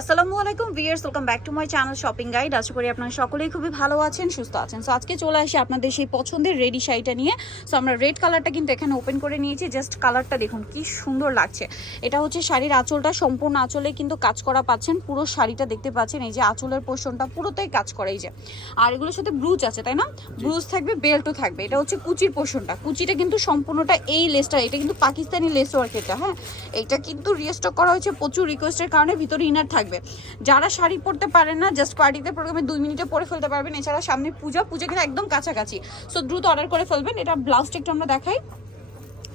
আসসালামু আলাইকুম viewers welcome back to my channel shopping guide আশা করি আপনারা সকলেই খুবই ভালো আছেন সুস্থ আছেন। সো আজকে চলে আসি আপনাদের সেই পছন্দের রেডি শাড়িটা নিয়ে। সো আমরা রেড কালারটা কিন্তু এখানে ওপেন করে নিয়েছি। জাস্ট কালারটা দেখুন কি সুন্দর লাগছে। এটা হচ্ছে শাড়ির আঁচলটা সম্পূর্ণ আঁচলে কিন্তু কাজ করা পাচ্ছেন। পুরো শাড়িটা দেখতে পাচ্ছেন এই যে আঁচলের পোর্শনটা পুরোটাই কাজ করা এই যে। আর এগুলোর সাথে ব্রুজ আছে তাই না? ব্রুজ থাকবে বেল্টও থাকবে। এটা হচ্ছে কুচির পোর্শনটা কুচিটা কিন্তু সম্পূর্ণটা এই লেসটা এটা কিন্তু পাকিস্তানি লেস ওয়ার্ক এটা হ্যাঁ? এটা কিন্তু রিস্টক করা হয়েছে প্রচুর রিকোয়েস্টের কারণে ভিতরে ইনার থাকবে। যারা শাড়ি পরতে পারেন না জাস্ট পার্টিতে প্রোগ্রামে দুই মিনিটে পরে ফেলতে পারবেন। এছাড়া সামনে পূজা পূজা কিন্তু একদম কাছাকাছি। সো দ্রুত অর্ডার করে ফেলবেন। এটা ব্লাউজটা একটু আমরা দেখাই।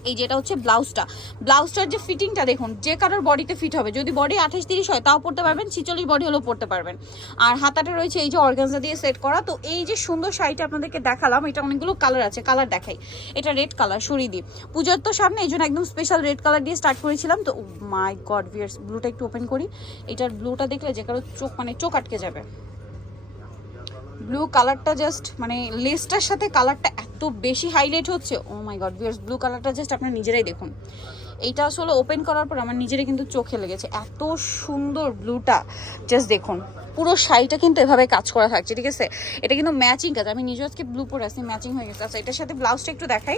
এই যেটা হচ্ছে ব্লাউজটা। ব্লাউজটার যে ফিটিংটা দেখুন, যে কারোর বডিতে ফিট হবে, যদি বডি আঠাশ তিরিশ হয়, তাও পড়তে পারবেন, ছিচল্লিশ বডি হলেও পড়তে পারবেন। আর হাতাটা রয়েছে এই যে অর্গানজা দিয়ে সেট করা, তো এই যে সুন্দর শাড়িটা আপনাদেরকে দেখালাম, এটা অনেকগুলো কালার আছে কালার দেখাই। এটা রেড কালার সরিয়ে দিই পূজার তো সামনে, এই জন্য একদম স্পেশাল রেড কালার দিয়ে স্টার্ট করেছিলাম, তো মাই গড ভিয়ার্স ব্লুটা একটু ওপেন করি। এটার ব্লুটা দেখলে যে কারও চোখ মানে চোখ আটকে যাবে। ব্লু কালারটা জাস্ট মানে লেসটার সাথে কালারটা এত বেশি হাইলাইট হচ্ছে oh my god viewers blue কালারটা জাস্ট আপনার নিজেরাই দেখুন। এইটা আসলে ওপেন করার পর আমার নিজেরই কিন্তু চোখে লেগেছে, এত সুন্দর ব্লুটা জাস্ট দেখুন। পুরো শাড়িটা কিন্তু এভাবে কাজ করা থাকছে, ঠিক আছে? এটা কিন্তু ম্যাচিং কাজ, আমি নিজে আজকে ব্লু পরে আসছি ম্যাচিং হয়ে গেছে। আচ্ছা এটার সাথে ব্লাউজটা একটু দেখাই।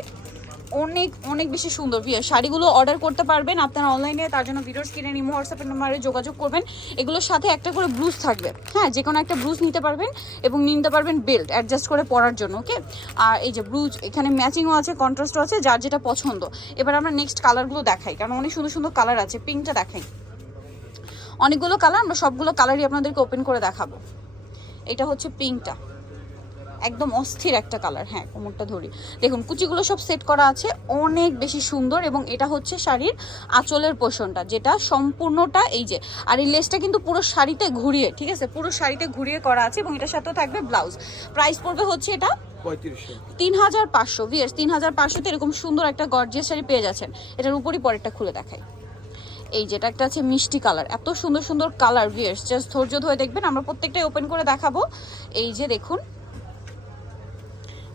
অনেক অনেক বেশি সুন্দর ভিয়ার শাড়িগুলো অর্ডার করতে পারবেন আপনারা অনলাইনে তার জন্য ভিডিওর স্ক্রিনে নিমো হোয়াটসঅ্যাপের নাম্বারে যোগাযোগ করবেন। এগুলোর সাথে একটা করে ব্লুজ থাকবে। হ্যাঁ যে কোনো একটা ব্লুজ নিতে পারবেন এবং নিতে পারবেন বেল্ট অ্যাডজাস্ট করে পরার জন্য ওকে আর এই যে ব্লুজ এখানে ম্যাচিংও আছে কন্ট্রাস্টও আছে, যার যেটা পছন্দ। এবার আমরা নেক্সট কালারগুলো দেখাই, কারণ অনেক সুন্দর সুন্দর কালার আছে পিঙ্কটা দেখাই। অনেকগুলো কালার আমরা সবগুলো কালারই আপনাদেরকে ওপেন করে দেখাবো। এটা হচ্ছে পিঙ্কটা একদম অস্থির একটা কালার হ্যাঁ কোমরটা ধরি। দেখুন কুচিগুলো সব সেট করা আছে অনেক বেশি সুন্দর এবং এটা হচ্ছে শাড়ির আঁচলের পোষণটা যেটা সম্পূর্ণটা এই যে আর এই লেসটা কিন্তু পুরো শাড়িতে ঘুরিয়ে ঠিক আছে? পুরো শাড়িতে ঘুরিয়ে করা আছে এবং এটার সাথেও থাকবে ব্লাউজ প্রাইস পড়বে হচ্ছে এটা তিন হাজার পাঁচশো ভিয়ার্স তিন হাজার পাঁচশোতে এরকম সুন্দর একটা গর্জিয়াস শাড়ি পেয়ে যাচ্ছেন। এটার উপরই পরেরটা খুলে দেখাই। এই যেটা একটা আছে মিষ্টি কালার এত সুন্দর সুন্দর কালার ভিয়ার্স জাস্ট ধৈর্য ধরে দেখবেন আমরা প্রত্যেকটাই ওপেন করে দেখাবো। এই যে দেখুন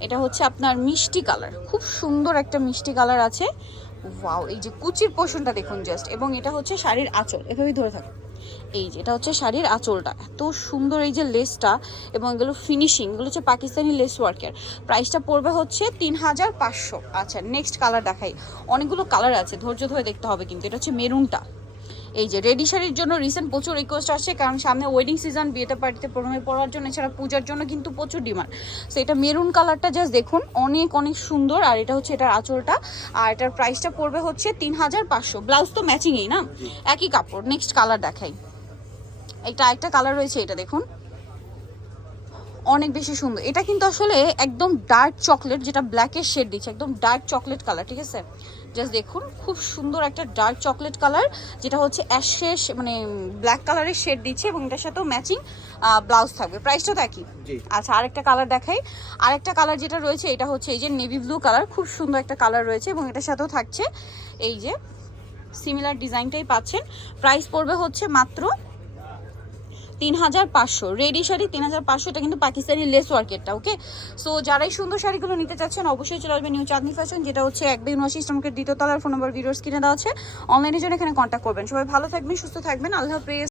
এটা হচ্ছে আপনার মিষ্টি কালার। খুব সুন্দর একটা মিষ্টি কালার আছে। ওয়াও, এই যে কুচির পোষণটা দেখুন জাস্ট এবং এটা হচ্ছে শাড়ির আঁচল। এভাবেই ধরে থাকুন। এই যে এটা হচ্ছে শাড়ির আঁচলটা। এত সুন্দর এই যে লেসটা এবং এগুলো ফিনিশিং এগুলো হচ্ছে পাকিস্তানি লেস ওয়ার্কের। প্রাইসটা পড়বে হচ্ছে তিন হাজার পাঁচশো। আচ্ছা নেক্সট কালার দেখাই। অনেকগুলো কালার আছে। ধৈর্য ধরে দেখতে হবে কিন্তু। এটা হচ্ছে মেরুনটা। এই যে রেডি শাড়ির জন্য রিসেন্ট প্রচুর রিকোয়েস্ট আসছে কারণ সামনে ওয়েডিং সিজন বিয়েতে পার্টিতে প্রোগ্রামে পড়ার জন্য এছাড়া পূজার জন্য কিন্তু প্রচুর ডিমান্ড সো এটা মেরুন কালারটা জাস্ট দেখুন অনেক অনেক সুন্দর আর এটা হচ্ছে এটার আঁচলটা আর এটার প্রাইসটা পড়বে হচ্ছে তিন হাজার পাঁচশো। ব্লাউজ তো ম্যাচিংই না? একই কাপড় নেক্সট কালার দেখাই। এটা একটা কালার রয়েছে এটা দেখুন। অনেক বেশি সুন্দর। এটা কিন্তু আসলে একদম ডার্ক চকলেট যেটা ব্ল্যাকের শেড দিচ্ছে একদম ডার্ক চকলেট কালার ঠিক আছে? জাস্ট দেখুন খুব সুন্দর একটা ডার্ক চকলেট কালার যেটা হচ্ছে অ্যাশের মানে ব্ল্যাক কালারের শেড দিচ্ছে এবং এটার সাথেও ম্যাচিং ব্লাউজ থাকবে। প্রাইসটা তো একই। আচ্ছা আরেকটা কালার দেখাই। আরেকটা কালার যেটা রয়েছে এটা হচ্ছে এই যে নেভি ব্লু কালার খুব সুন্দর একটা কালার রয়েছে এবং এটার সাথেও থাকছে। এই যে সিমিলার ডিজাইনটাই পাচ্ছেন। প্রাইস পড়বে হচ্ছে মাত্র তিন হাজার পাঁচশো। রেডি শাড়ি তিন হাজার পাঁচশো, এটা কিন্তু পাকিস্তানি লেস ওয়ার্কেরটা, ওকে? সো যারাই সুন্দর শাড়িগুলো নিতে চাচ্ছেন, অবশ্যই চলে আসবে নিউ চাঁদনি ফ্যাশন যেটা হচ্ছে এক বে উনআশি ইসলামকের দ্বিতীয় তলার ফোন নম্বর ভিডিওস কিনে দেওয়া আছে। অনলাইনের জন্য এখানে কন্ট্যাক্ট করবেন। সবাই ভালো থাকবেন, সুস্থ থাকবেন। আল্লাহ হাফেজ।